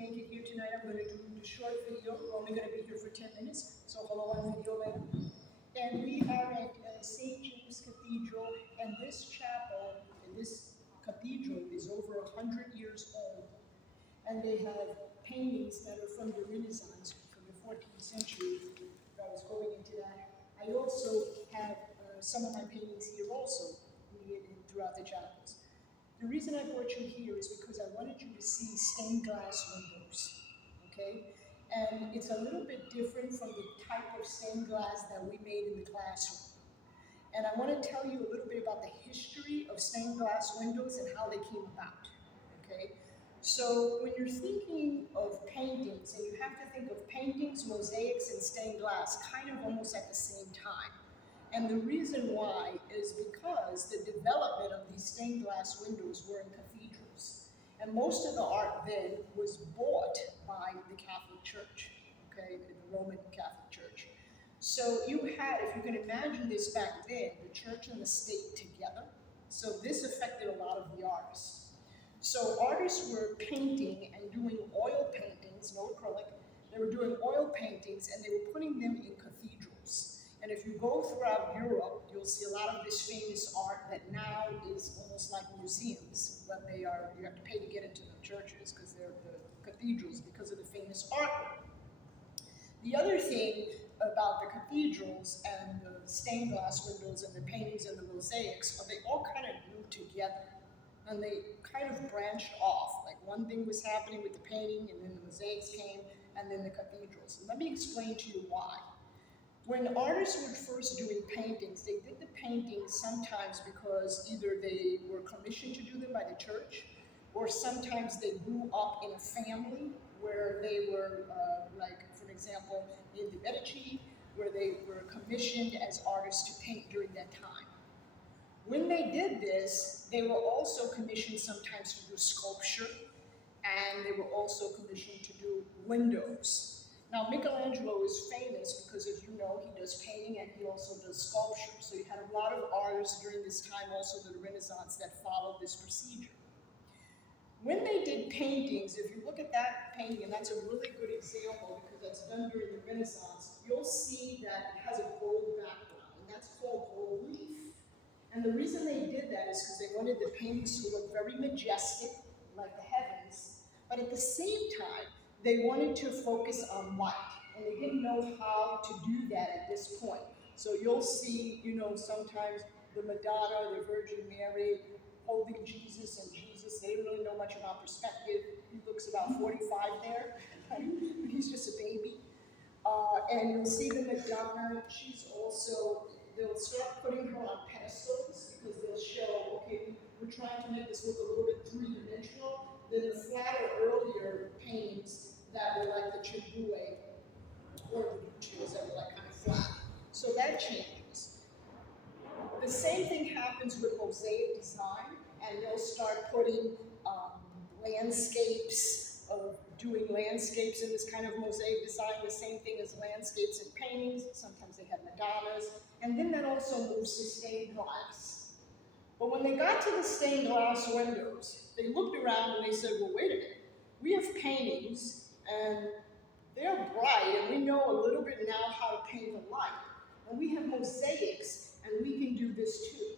make it here tonight. I'm going to do the short video. We're only going to be here for 10 minutes, so hello on video land. And we are at St. James Cathedral, and this chapel, this cathedral is over 100 years old. And they have paintings that are from the Renaissance, from the 14th century. I was going into that. I also have some of my paintings here also throughout the chapels. The reason I brought you here is because I wanted you to see stained glass windows, okay? And it's a little bit different from the type of stained glass that we made in the classroom. And I want to tell you a little bit about the history of stained glass windows and how they came about, okay? So when you're thinking of paintings, and you have to think of paintings, mosaics, and stained glass kind of almost at the same time. And the reason why is because the development of these stained glass windows were in cathedrals. And most of the art then was bought by the Catholic Church, okay, the Roman Catholic Church. So you had, if you can imagine this back then, the church and the state together. So this affected a lot of the artists. So artists were painting and doing oil paintings, no acrylic. They were doing oil paintings and they were putting them in cathedrals. And if you go throughout Europe, you'll see a lot of this famous art that now is almost like museums, but you have to pay to get into the churches because they're the cathedrals because of the famous artwork. The other thing about the cathedrals and the stained glass windows and the paintings and the mosaics are they all kind of grew together. And they kind of branched off. Like one thing was happening with the painting, and then the mosaics came, and then the cathedrals. And let me explain to you why. When artists were first doing paintings, they did the paintings sometimes because either they were commissioned to do them by the church, or sometimes they grew up in a family where they were, like, for example, in the Medici, where they were commissioned as artists to paint during that time. When they did this, they were also commissioned sometimes to do sculpture, and they were also commissioned to do windows. Now, Michelangelo is famous because, as you know, he does painting and he also does sculpture. So you had a lot of artists during this time, also the Renaissance, that followed this procedure. When they did paintings, if you look at that painting, and that's a really good example because that's done during the Renaissance, you'll see that it has a gold background, and that's called gold leaf. And the reason they did that is because they wanted the paintings to look very majestic, like the heavens, but at the same time, they wanted to focus on white, and they didn't know how to do that at this point. So you'll see, sometimes the Madonna, the Virgin Mary, holding Jesus, and Jesus, they didn't really know much about perspective. He looks about 45 there, but he's just a baby. And you'll see the Madonna, she's also, they'll start putting her on pedestals because they'll show, okay, we're trying to make this look a little bit three-dimensional. Then the flatter earlier paintings that were like the Chiboué or the Duchess that were like kind of flat. So that changes. The same thing happens with mosaic design, and they'll start putting landscapes, doing landscapes in this kind of mosaic design, the same thing as landscapes and paintings. Sometimes they have Madonnas, and then that also moves to stained glass. But when they got to the stained glass windows, they looked around and they said, well, wait a minute, we have paintings, and they're bright, and we know a little bit now how to paint the light. And we have mosaics, and we can do this too.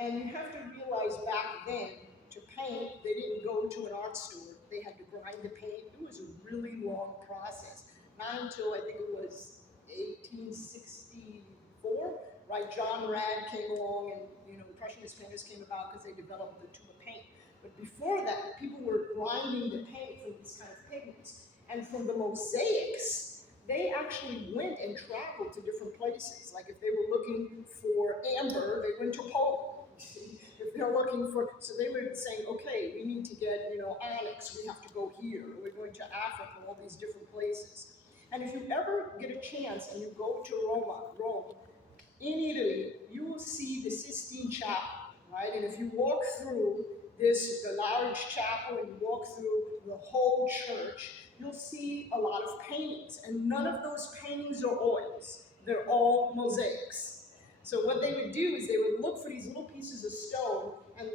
And you have to realize back then, to paint, they didn't go to an art store. They had to grind the paint. It was a really long process. Not until I think it was 1864, right? John Rad came along, and Impressionist painters came about because they developed the tube of paint. But before that, people were grinding the paint from these kind of pigments. And from the mosaics, they actually went and traveled to different places. Like if they were looking for amber, they went to Poland. If they're looking for, so they were saying, okay, we need to get, onyx, we have to go here. We're going to Africa, all these different places. And if you ever get a chance and you go to Rome, in Italy, you will see the Sistine Chapel, right? And if you walk through the large chapel, and you walk through the whole church, you'll see a lot of paintings, and none of those paintings are oils. They're all mosaics. So what they would do is they would look for these little pieces of stone, and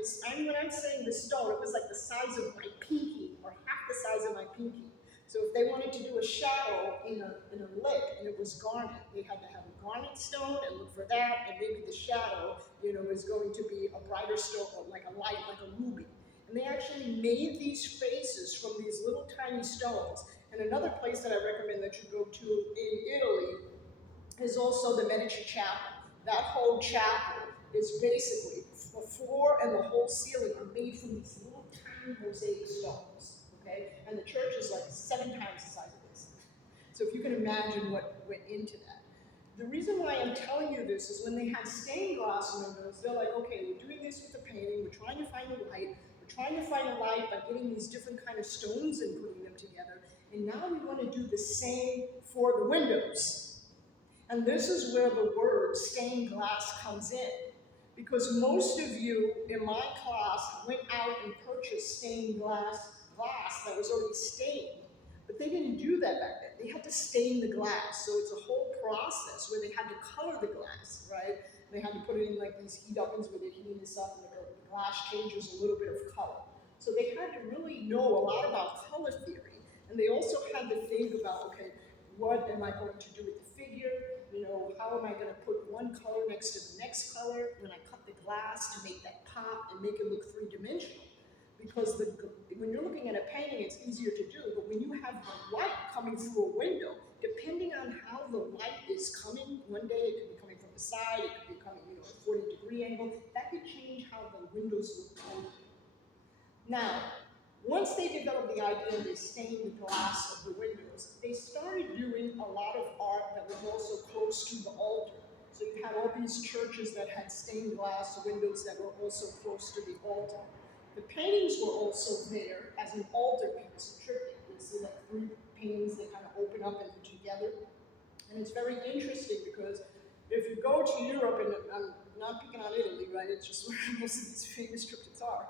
when I'm saying the stone, it was like the size of my pinky or half the size of my pinky. So if they wanted to do a shadow in a lip and it was garnet, they had to have a garnet stone and look for that, and maybe the shadow, is going to be a brighter stone, like a light, like a ruby. And they actually made these faces from these little tiny stones. And another place that I recommend that you go to in Italy is also the Medici Chapel. That whole chapel is basically, the floor and the whole ceiling are made from these little tiny mosaic stones, okay? And the church is like 7 times the size of this. So if you can imagine what went into that. The reason why I'm telling you this is when they had stained glass windows, they're like, okay, we're doing this with the painting, we're trying to find a light, we're trying to find a light by getting these different kind of stones and putting them together, and now we want to do the same for the windows. And this is where the word stained glass comes in. Because most of you in my class went out and purchased stained glass that was already stained. But they didn't do that back then. They had to stain the glass. So it's a whole process where they had to color the glass, right? They had to put it in like these heat ovens where they're heating this up and the glass changes a little bit of color. So they had to really know a lot about color theory. And they also had to think about, okay, what am I going to do with the figure? How am I going to put one color next to the next color when I cut the glass to make that pop and make it look three-dimensional? Because when you're looking at a painting, it's easier to do, but when you have the light coming through a window, depending on how the light is coming, one day it could be coming from the side, it could be coming, at a 40-degree angle, that could change how the windows look color. Now, once they developed the idea and they stained the glass of the windows, they started doing a lot of art that was also close to the altar. So you had all these churches that had stained glass windows that were also close to the altar. The paintings were also there as an altar piece, a triptych. You see like 3 paintings that kind of open up and together. And it's very interesting because if you go to Europe, and I'm not picking on Italy, right? It's just where most of these famous triptychs are.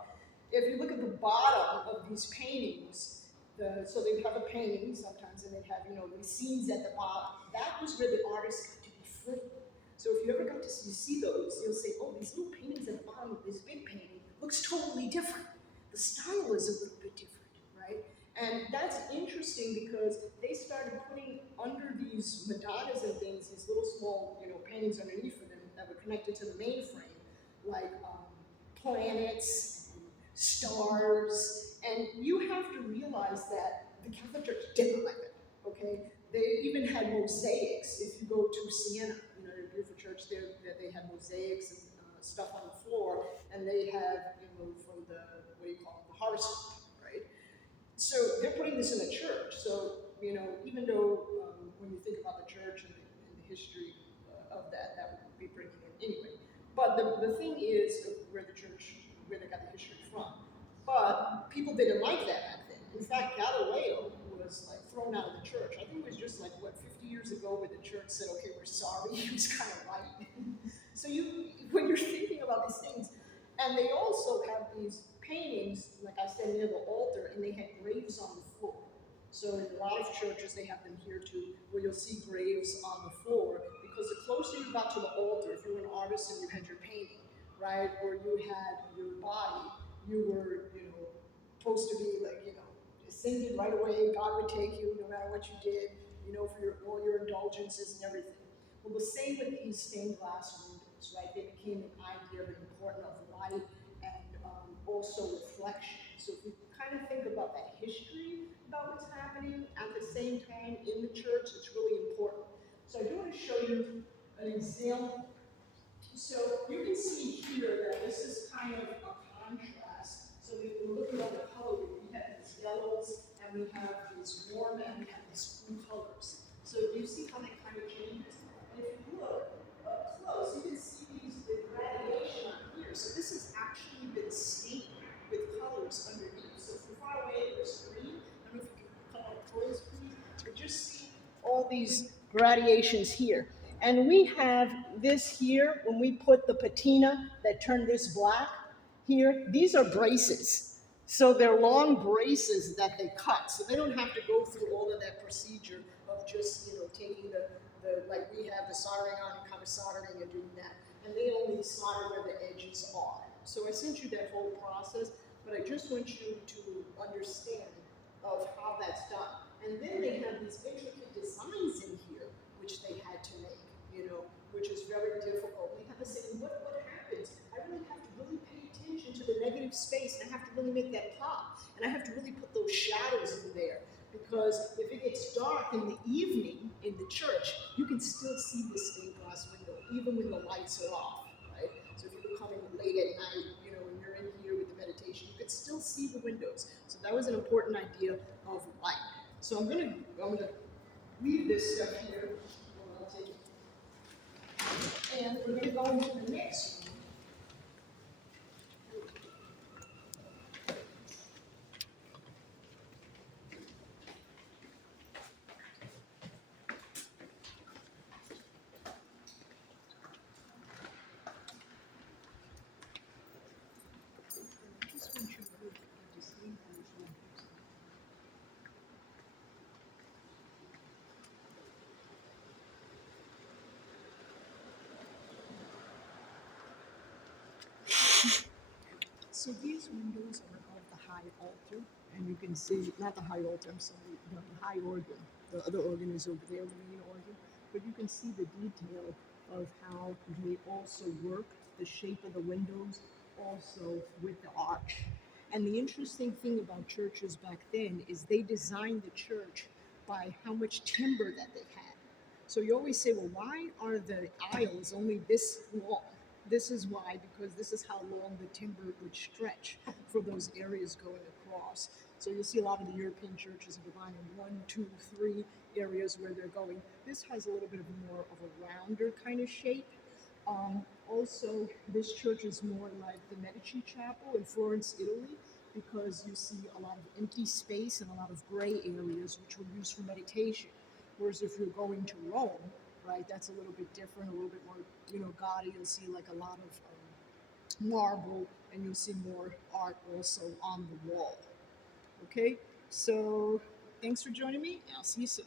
If you look at the bottom of these paintings, so they'd have a painting sometimes, and they'd have, these scenes at the bottom. That was where the artist got to be free. So if you ever got to see those, you'll say, oh, these little paintings at the bottom of this big painting looks totally different. The style is a little bit different, right? And that's interesting because they started putting under these Madonnas and things, these little small, paintings underneath for them that were connected to the main frame, like planets, stars, and you have to realize that the Catholic Church didn't like it, okay? They even had mosaics. If you go to Siena, a beautiful church there, that they have mosaics and stuff on the floor, and they have, from the, the horoscope, right? So they're putting this in the church. So, even though when you think about the church and the history of that would be bringing in anyway. But the thing is where they got the history from. But people didn't like that back then. In fact, Galileo was like thrown out of the church. I think it was just like, 50 years ago where the church said, okay, we're sorry, he was kind of right. So when you're thinking about these things, and they also have these paintings, like I said, near the altar, and they had graves on the floor. So in a lot of churches, they have them here too, where you'll see graves on the floor, because the closer you got to the altar, if you were an artist and you had your painting, right, or you had your body, you were, supposed to be like, ascended right away. God would take you no matter what you did, for all your indulgences and everything. Well, the same with these stained glass windows, right? They became an idea of the importance of light and also reflection. So if you kind of think about that history about what's happening at the same time in the church, it's really important. So I do want to show you an example. So you can see here that this is kind of a contrast. So we were looking at the color, we have these yellows, and we have these warm, and we have these blue colors. So you see how they kind of changes? And if you look up close, you can see the gradation on here. So this has actually been stained with colors underneath. So from far away, there's green. I don't know if you can come up close, please. But just see all these gradations here. And we have this here, when we put the patina that turned this black here, these are braces. So they're long braces that they cut. So they don't have to go through all of that procedure of just, taking the like we have the soldering on and kind of soldering and doing that. And they only solder where the edges are. So I sent you that whole process, but I just want you to understand of how that's done. And then they have these intricate designs in here, which they had to make, which is very difficult. We have to say, what happens? I really have to really pay attention to the negative space, and I have to really make that pop, and I have to really put those shadows in there. Because if it gets dark in the evening in the church, you can still see the stained glass window, even when the lights are off, right? So if you were coming late at night, when you're in here with the meditation, you could still see the windows. So that was an important idea of light. So I'm gonna leave this stuff here. I'll take it. And we're gonna go into the next room. So these windows are above the high altar, and you can see, not the high altar, I'm sorry, the high organ. The other organ is over there, the main organ. But you can see the detail of how they also work, the shape of the windows, also with the arch. And the interesting thing about churches back then is they designed the church by how much timber that they had. So you always say, well, why are the aisles only this long? This is why, because this is how long the timber would stretch for those areas going across. So you'll see a lot of the European churches are divided in 1, 2, 3 areas where they're going. This has a little bit of more of a rounder kind of shape. Also, this church is more like the Medici Chapel in Florence, Italy, because you see a lot of empty space and a lot of gray areas which were used for meditation. Whereas if you're going to Rome, right, that's a little bit different, a little bit more, gaudy. You'll see like a lot of marble, and you'll see more art also on the wall. Okay, so thanks for joining me, and I'll see you soon.